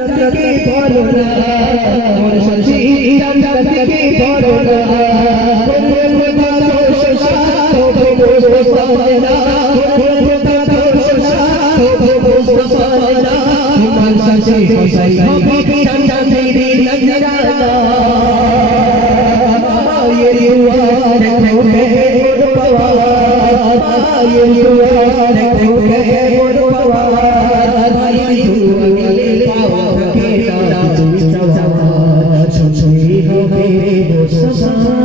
জান্নাতে বলো না মোর সাথী জান্নাতে বলো না কোন বাতো শশা তো মুস্তাফা না কোন বাতো শশা তো মুস্তাফা না মোর সাথী হোসাই হবে জান্নাতে নজরানা ये युवार खोटे मोर पवार ये युवार खोटे मोर पवार भाई दुआले पावा के ना चुचावा छुई होबे मुस्तफा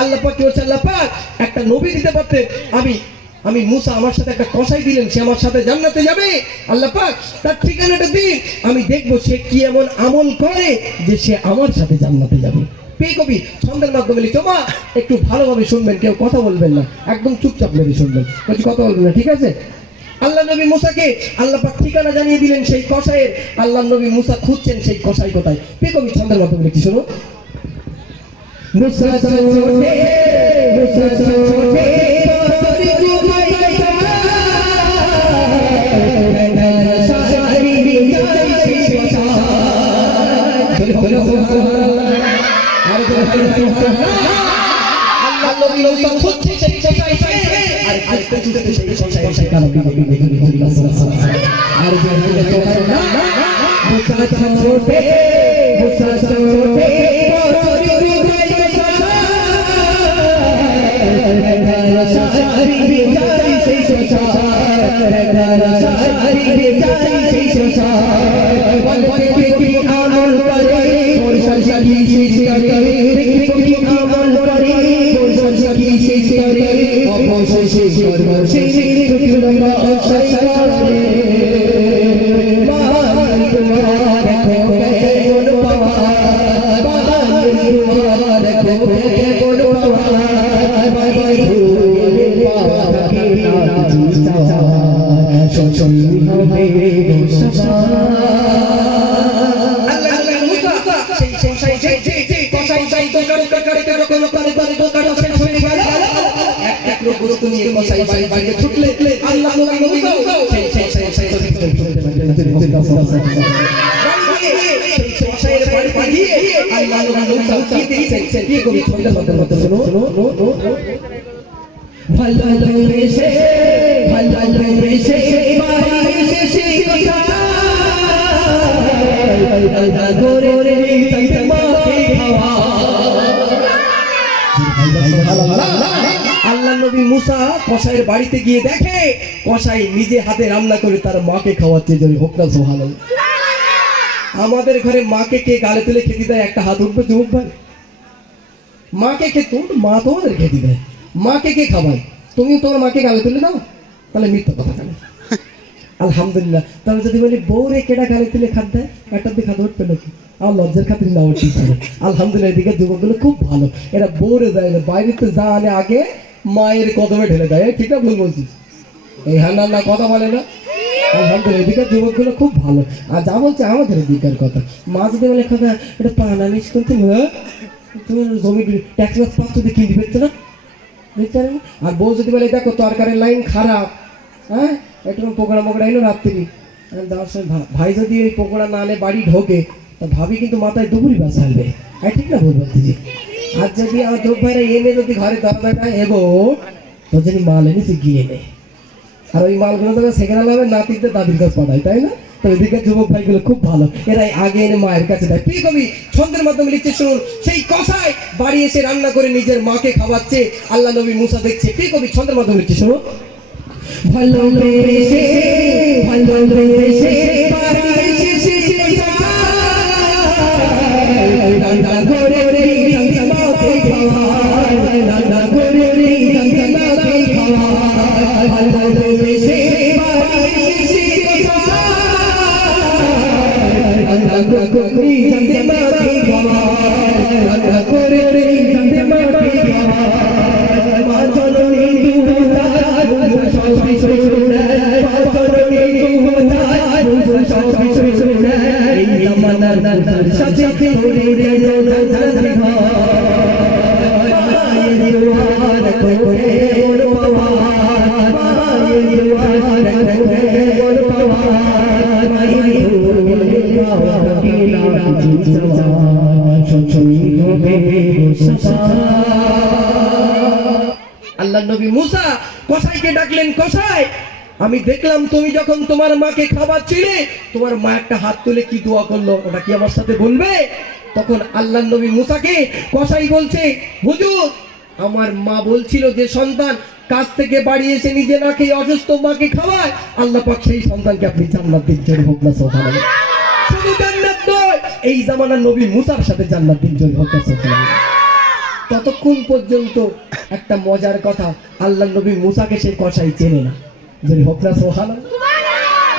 আল্লাহ পাক বলছে আল্লাহ পাক একটা নবী দিতে পারতেন আমি মুসা আমার সাথে একটা কসাই দিলেন সে আমার সাথে জান্নাতে যাবে আল্লাহ পাক তার ঠিকানাটা দিন আমি দেখব সে কি এমন আমল করে যে সে আমার সাথে জান্নাতে যাবে পে কবি ছন্দের মাধ্যমে লিখো মা একটু ভালোভাবে শুনবেন কেউ কথা বলবেন না একদম চুপচাপ করে শুনবেন কিছু কথা বলবেন না ঠিক আছে আল্লাহ নবী মুসাকে আল্লাহ পাক ঠিকানা জানিয়ে দিলেন সেই কসাইয়ের আল্লাহ নবী মুসা খুঁজছেন সেই কসাই কোথায় পে কবি ছন্দের মাধ্যমে লিখি শোনো মুসা ছোটে আল্লাহ নবী মুসা খুঁজছে সেই কসাইকে আর আস্তে আস্তে সেই কসাই কারো বিবে আর যে না মুসা ছোটে আল্লাহ নবী মুসা কসাইয়ের বাড়িতে গিয়ে দেখে কসাই নিজে হাতে রান্না করে তার মাকে খাওয়াচ্ছে যদি হোক না সুবহানাল্লাহ আমাদের ঘরে মাকে কে গালে তুলে খেতে দেয় একটা হাত উঠবে যুবক ভাই মাকে খেত মা তোমাদের খেতে দেয় মাকে কে খাওয়ায় তুমি তোমার মাকে গালে তুলে দাও তাহলে মিথ্যা কথা কেন আলহামদুলিল্লাহ তাহলে যদি বলি বউরে কেডা গালে তুলে খাদ দেয় একটা দিকে হাত উঠবে নাকি আমার লজ্জার খাতির না উঠতে পারে আলহামদুলিল্লাহ এদিকে যুবকগুলো খুব ভালো এরা বউরে দেয় না বাইরে তো যা আনে আগে মায়ের কদমে ঢেলে দেয় ঠিক না ভুল বলছিস এই হ্যাঁ না কথা বলে না আলহামদুলিল্লাহ এদিকে যুবকগুলো খুব ভালো আর যা বলছে আমাদের এদিকের কথা মা যদি বলে কথা এটা পানা মিস করতে তুমি জমি ট্যাক্স ম্যাক্স পাচ্ছ দিয়ে কিনতে পেরেছো না বুঝতে পারেন আর বউ যদি বলে দেখো তরকারির লাইন খারাপ হ্যাঁ একটু পকোড়া মোকড়া এলো রাত্রি দেওয়ার সময় ভাই যদি ওই পকোড়া না আনে বাড়ি ঢোকে তা ভাবি কিন্তু মাথায় দুপুরি বাস আসবে হ্যাঁ ঠিক না ভুল বলতেছি আর যদি আমার যোগ ভাইরা এনে যদি ঘরে দরজাটা এগো তো যদি মাল এনেছে গিয়ে এনে আর ওই মালগুলো তো সেখানে হবে নাতিতে দাদির কাছে পাঠায় তাই না তো এদিকে যুবক ভাইগুলো খুব ভালো এরাই আগে এনে মায়ের কাছে দেয় প্রিয় কবি ছন্দের মাধ্যমে লিখছে শুনুন সেই কসাই বাড়ি এসে রান্না করে নিজের মাকে খাওয়াচ্ছে আল্লাহ নবী মুসা দেখছে প্রিয় কবি ছন্দের মাধ্যমে লিখছে শুনুন ভালোবেসে বাড়ি এসে রান্না করে মাকে খাওয়ায় রান্না করে মাকে খাওয়ায় ভালোবেসে বাড়ি এসে রান্না করে মাকে খাওয়ায় রান্না করে মাকে খাওয়ায় মা জননী দুধ আল্লাহ নবী মুসা কসাইকে ডাকলেন, কসাই আমি দেখলাম তুমি যখন তোমার মাকে খাওয়াচ্ছিলে তোমার মা একটা হাত তুলে কি দোয়া করলো, ওটা কি আমার সাথে বলবে? তখন আল্লাহ নবী মুসাকে কসাই বলছে, হুজুর আমার মা বলছিল যে সন্তান কাছ থেকে বাড়ি এসে নিজে না খেয়ে অসুস্থ মাকে খাওয়ায়, আল্লাহ পাক সেই সন্তানকে আপনি জান্নাত দিন, জোরে হোক না সুবহানাল্লাহ। শুধু জান্নাত নয়, এই জামানার নবী মুসার সাথে জান্নাত দিন, জোরে হোক না সুবহানাল্লাহ। ততক্ষণ পর্যন্ত একটা মজার কথা, আল্লাহ নবী মুসাকে সেই কসাই চেনে না, জোরে হোক না সুবহানাল্লাহ।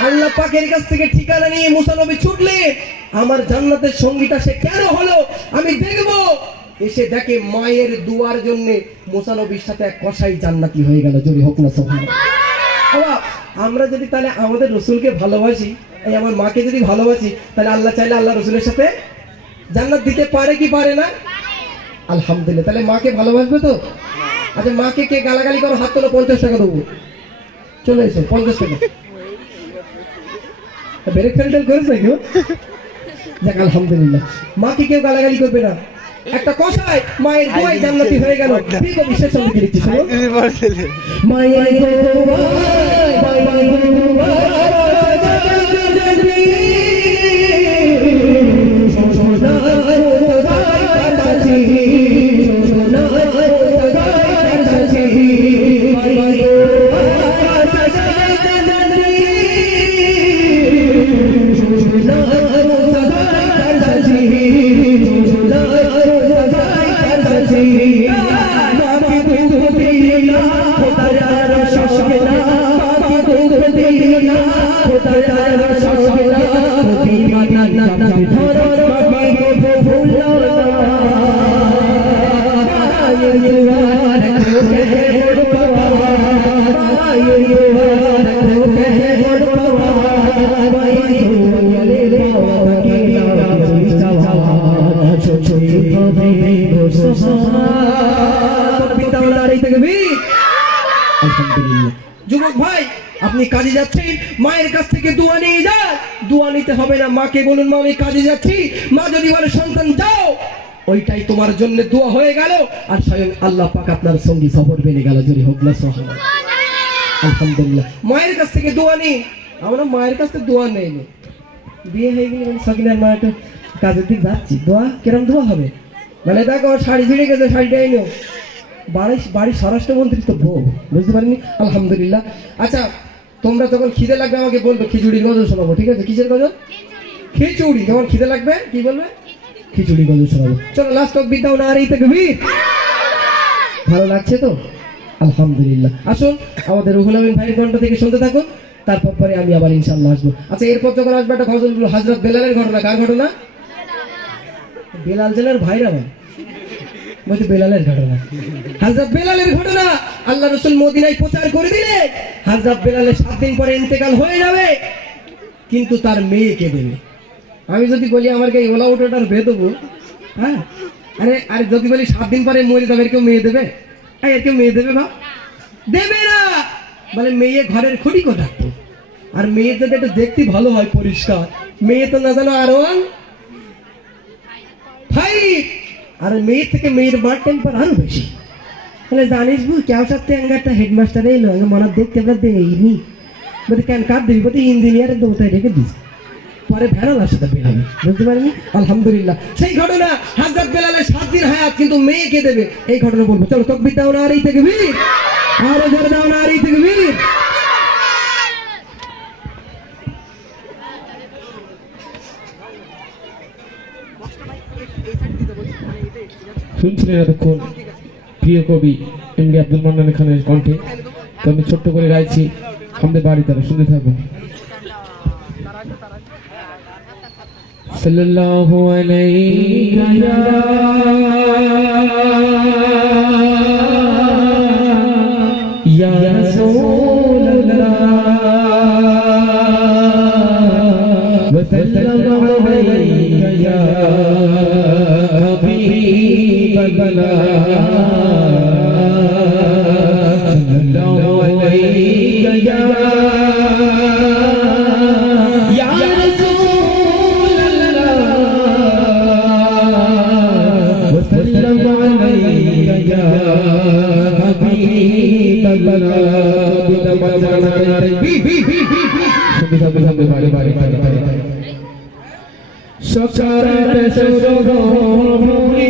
আল্লাহ পাকের কাছ থেকে ঠিকানা নিয়ে মুসা নবী ছুটলেন, আমার জান্নাতের সঙ্গীটা সে কেন হলো আমি দেখবো। এসে দেখে মায়ের দুয়ার জন্য মুসা নবীর সাথে এক কসাই জান্নাতি হয়ে গেল, জোরে হোক না সুবহানাল্লাহ। আমরা যদি তাহলে আমাদের রসুলকে ভালোবাসি, এই আমার মাকে যদি ভালোবাসি, তাহলে আল্লাহ চাইলে আল্লাহ রসুলের সাথে জান্নাত দিতে পারে কি পারে না? আলহামদুলিল্লাহ। তাহলে মাকে ভালোবাসবে তো? আচ্ছা মাকে কে গালাগালি করো হাত তোলো, 50 টাকা দেবো, চলে এসো 50 টাকা। ব্রেক ফেলটেল করেছ না কেউ? যাক আলহামদুলিল্লাহ, মাকে কেউ গালাগালি করবে না। একটা কসাই মায়ের দোয়াই জান্নাতি হয়ে গেল। ঠিক আছে, বিশেষ সঙ্গে লিখছি শোনো। মায়ের যুবক ভাই, আপনি কাজে যাচ্ছেন, মায়ের কাছ থেকে দোয়া নিয়ে যান। দোয়া নিতে হবে না, মাকে বলুন মা আমি কাজে যাচ্ছি। মা যদি বলে সন্তান যাও, ওইটাই তোমার জন্য দোয়া হয়ে গেল, আর স্বয়ং আল্লাহ পাক আপনার সঙ্গী সফর বেড়ে গেল, যদি হোক না সুবহানাল্লাহ। আলহামদুলিল্লাহ, মায়ের কাছ থেকে দোয়া নেই। আমরা মায়ের কাছ থেকে দোয়া নেই, বিয়ে হয়ে গেলে মানে সকিনার মা একটা কাজের দিক যাচ্ছি, দোয়া কিরম দোয়া হবে? মানে দেখো শাড়ি ছিঁড়ে গেছে, শাড়িটা এনো, বাড়ির স্বরাষ্ট্রমন্ত্রী তো বউ, বুঝতে পারিনি। আলহামদুলিল্লাহ। আচ্ছা তোমরা যখন খিদে লাগবে আমাকে বলবে, খিচুড়ি গজল শোনাবো, ঠিক আছে? কিসের গজল? খিচুড়ি। যখন খিদে লাগবে কি বলবে? খিচুড়ি গজল শোনাবো। চলো লাস্ট তকবীর দাও, নারী তাকবীর। ভালো লাগছে তো? আলহামদুলিল্লাহ। আসুন আমাদের রুহুল আমিন ভাইয়ের কণ্ঠ থেকে শুনতে থাকুন, তারপর পরে আমি আবার ইনশাআল্লাহ আসবো। আচ্ছা এরপর যখন আসবে একটা গজল বলবো, হযরত বেলালের ঘটনা। কার ঘটনা? বেলাল জেলার ভাইরা ভাই, বলতে বেলালের ঘটনা। হযরত বেলালের ঘটনা। আল্লাহ রাসূল মদিনায় প্রচার করে দিলে হযরত বেলালের 7 দিন পরে ইন্তেকাল হয়ে যাবে, কিন্তু তার মেয়েকে দেবে। আমি যদি বলি আমার গায়ে ওলা উঠোটার বেয়ে দেবো, হ্যাঁ, আরে যদি বলি 7 দিন পরে মরে যাবে, এর কেউ মেয়ে দেবে? এর কেউ মেয়ে দেবে? বা দেবে না। বলে মেয়ে ঘরের খুঁটি কো থাকতো, আর মেয়ে যদি একটু দেখতে ভালো হয় পরিষ্কার, মেয়ে তো না জানো R1 5, আর মেয়ের থেকে মেয়ের মার টেম্পার আরো বেশি। তাহলে জানিস বু কেউ সাথে একটা হেডমাস্টার এলো, মনে দেখতে আমরা দেয়নি, বলতে কেন কার দিবি? বলতে ইঞ্জিনিয়ারের দেবতায় রেখে দিস, পরে ভেড়ালার সাথে বেরোবে, বুঝতে পারিনি। আলহামদুলিল্লাহ, সেই ঘটনা। হযরত বেলালের 7 দিন হায়াত, কিন্তু মেয়েকে দেবে, এই ঘটনা বলবো। চলো তাকবীর দাও, নারী তাকবীর, আরো জোরে দাও, নারী তাকবীর। শুনছিলেন এতক্ষণ প্রিয় কবি এমডি আব্দুল মান্নান খানের কণ্ঠে। তো আমি ছোট্ট করে গাইছি, আমাদের বাড়ি তারা শুনতে থাকুন। সাল্লাল্লাহু আলাইহি ইয়া রাসূলুল্লাহ ওয়া সাল্লাল্লাহু আলাইহি ইয়া হাবিবাল্লাহ সাল্লাল্লাহু আলাইহি ইয়া लगा कविता बजाना सुनते सुनते सुनते बारी बारी बारी बारी सकाराते सुरो भूमि